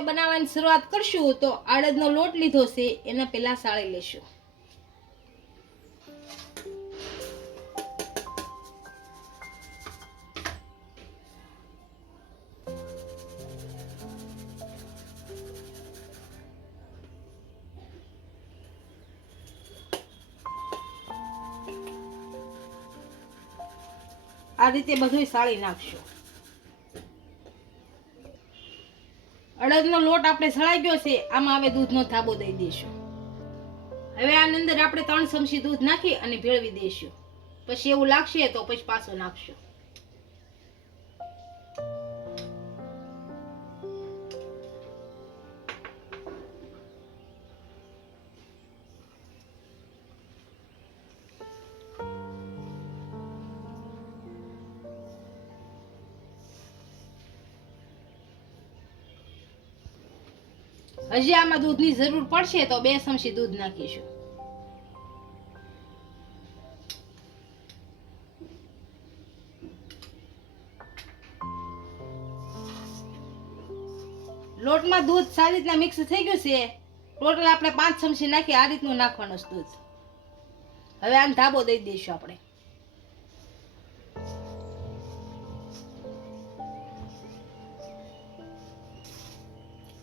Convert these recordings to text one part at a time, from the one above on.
આપણે બનાવવાની શરૂઆત કરશું તો અડદનો લોટ લીધો છે, એને પહેલાં સાળી લેશું. આ રીતે બધું સાળી નાખશું. અડદનો લોટ આપણે સળાઈ ગયો છે, આમાં હવે દૂધનો થાબો દઈ દઈશું. હવે આની અંદર આપણે ત્રણ ચમચી દૂધ નાખી અને ભેળવી દઈશું. પછી એવું લાગશે તો પછી પાછો નાખશું. હજી આમાં દૂધની જરૂર પડશે તો બે ચમચી દૂધ નાખીશું. લોટમાં દૂધ સારી રીતના મિક્સ થઈ ગયું છે. ટોટલ આપણે પાંચ ચમચી નાખી, આ રીતનું નાખવાનું છે દૂધ. હવે આને ધાબો દઈ દઈશું આપણે.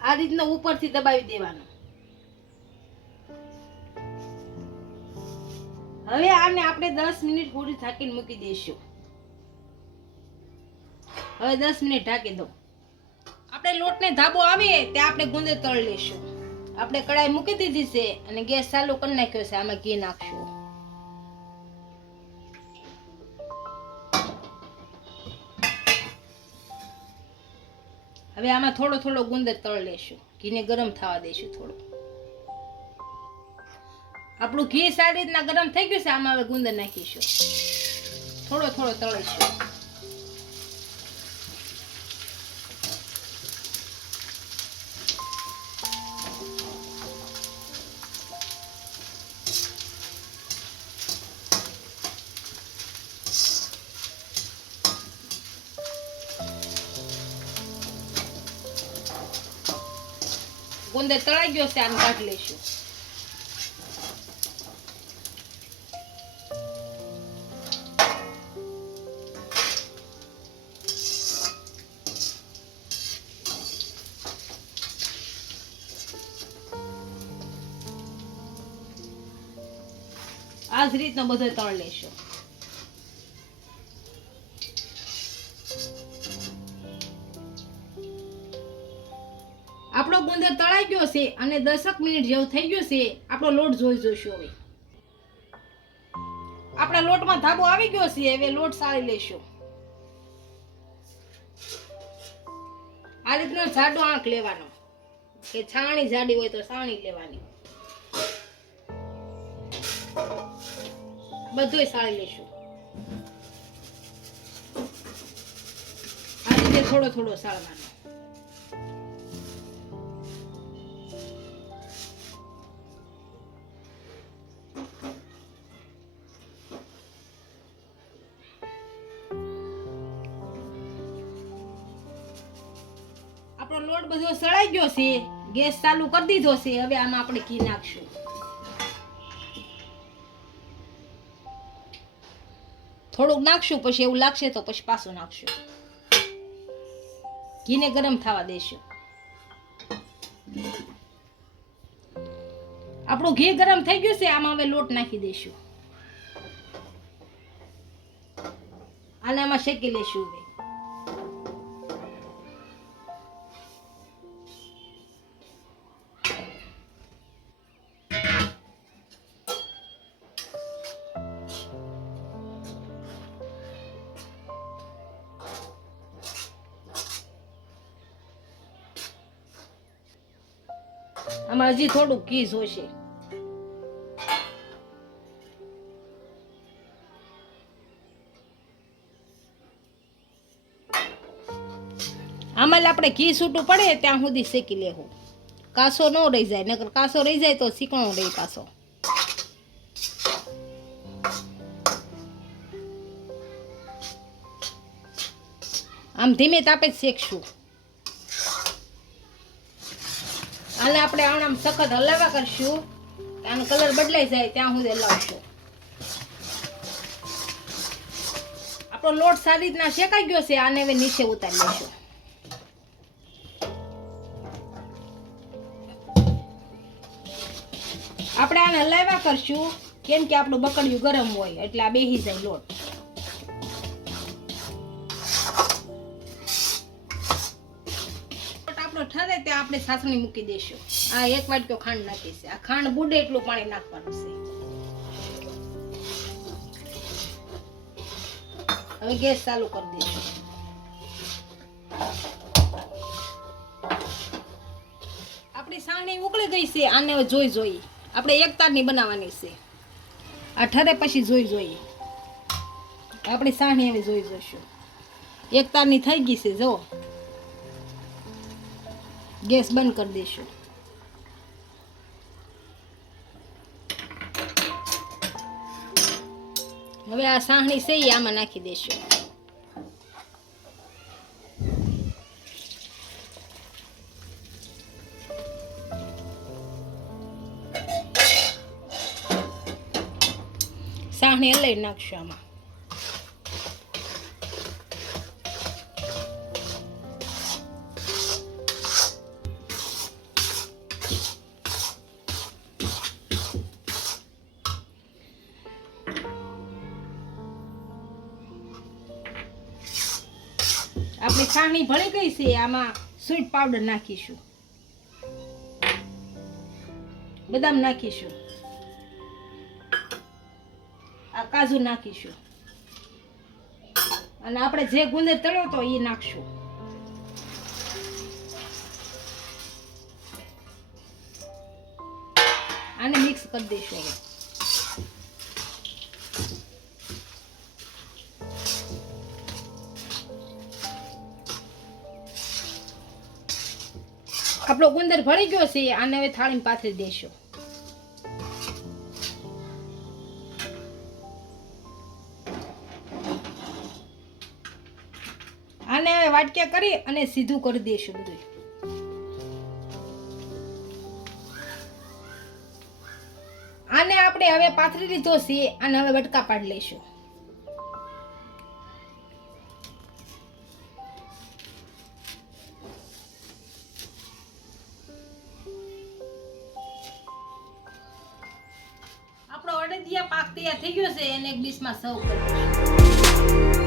આ રીતનો ઉપરથી દબાવી દેવાનું. હવે આને આપણે દસ મિનિટ પૂરી થાકીને મૂકી દઈશું. હવે દસ મિનિટ ઢાંકી દો આપણે લોટને ધાબો આવે ત્યાં આપણે ગુંદર તળ લેશું આપણે કડાઈ મૂકી દીધી છે અને ગેસ ચાલુ કરી નાખ્યો છે, આમાં ઘી નાખશું. હવે આમાં થોડો થોડો ગુંદર તળ લેશું. ઘીને ગરમ થવા દઈશું થોડું. આપણું ઘી સારી રીતના ગરમ થઈ ગયું છે, આમાં હવે ગુંદર નાખીશું. થોડો થોડો તળીશું. ગુંદર તળાઈ ગયો છે આને કાઢી લઈશું. આ જ રીતના બધો તળ લેશું છે અને દસક મિનિટ જેવું થઈ ગયું છે, આપણો લોટ જોઈ જોઈશું હવે. આપણા લોટમાં ધાબો આવી ગયો છે, હવે લોટ સાળી લેશું. આ રીતનો જાડો આંક લેવાનો. કે છાણી જાડી હોય તો છાણી લેવાની. બધું સાળી લેશું. આ રીતે થોડો થોડો સાળવાનો આપણો લોટ બધો સળાઈ ગયો છે. ગેસ ચાલુ કરી દીધો છે. હવે આમાં આપણે ઘી નાખશું. થોડુંક નાખશું, પછી એવું લાગશે તો પછી પાછું નાખશું. ઘીને ગરમ થવા દેશું. આપણું ઘી ગરમ થઈ ગયું છે, આમાં હવે લોટ નાખી દઈશું અને આમાં શેકી લેશું હવે. આમાં હજી થોડું ઘી જોશે. આમાં આપણે ઘી છૂટું પડે ત્યાં સુધી શેકી લેવું. કાસો ન રહી જાય, નકર કાસો રહી જાય તો શીકણો રહી પાછો. આમ ધીમે તાપે જ શેકશું. હાલે આપણે આમ સખત હલાવા કરશું આનો કલર બદલાઈ જાય, ત્યાં સુધી હલાવશું. આપણો લોટ સારી રીતના શેકાઈ ગયો છે, આને હવે નીચે ઉતારી લઈશું. આપણે આને હલાવ્યા કરશું, કેમ કે આપણું બકડિયું ગરમ હોય, એટલે આ બેહી જાય લોટ. આપણે સાસણી મૂકી દઈશું આ એક વાટક્યો ખાંડ નાખી આ ખાંડ બુડે એટલું પાણી નાખવાનું છે. હવે ગેસ ચાલુ કરી દઈશું. આપણી સાણી ઉકળી ગઈ છે. આને જોઈ જોઈ. આપણે એક તારની બનાવવાની છે. આ ઠરે પછી જોઈ જોઈએ આપણી સાણી હવે જોઈ જોઈશું. એક તારની થઈ ગઈ છે, જો. ગેસ બંધ કરી દઈશું. હવે આ સાહણી છે આમાં નાખી દઈશું. સાહણી હલાવી નાખશું આમાં. આપણી છાણી ભળી ગઈ છે, આમાં સ્વીટ પાવડર નાખીશું. બદામ નાખીશું. આ કાજુ નાખીશું. અને આપણે જે ગુંદર તળ્યો તો એ નાખશું. આને મિક્સ કરી દઈશું હવે. આપણો ગુંદર ભળી ગયો છે, આને હવે થાળીમાં પાથરી દઈશું આને હવે વાટક્યા કરી અને સીધું કરી દઈશું બધું. આને આપણે હવે પાથરી લીધો છે અને હવે વટકા પાડી લઈશું. અડદિયા પાક તૈયાર થઈ ગયો છે એને એક ડીશમાં સર્વ કરી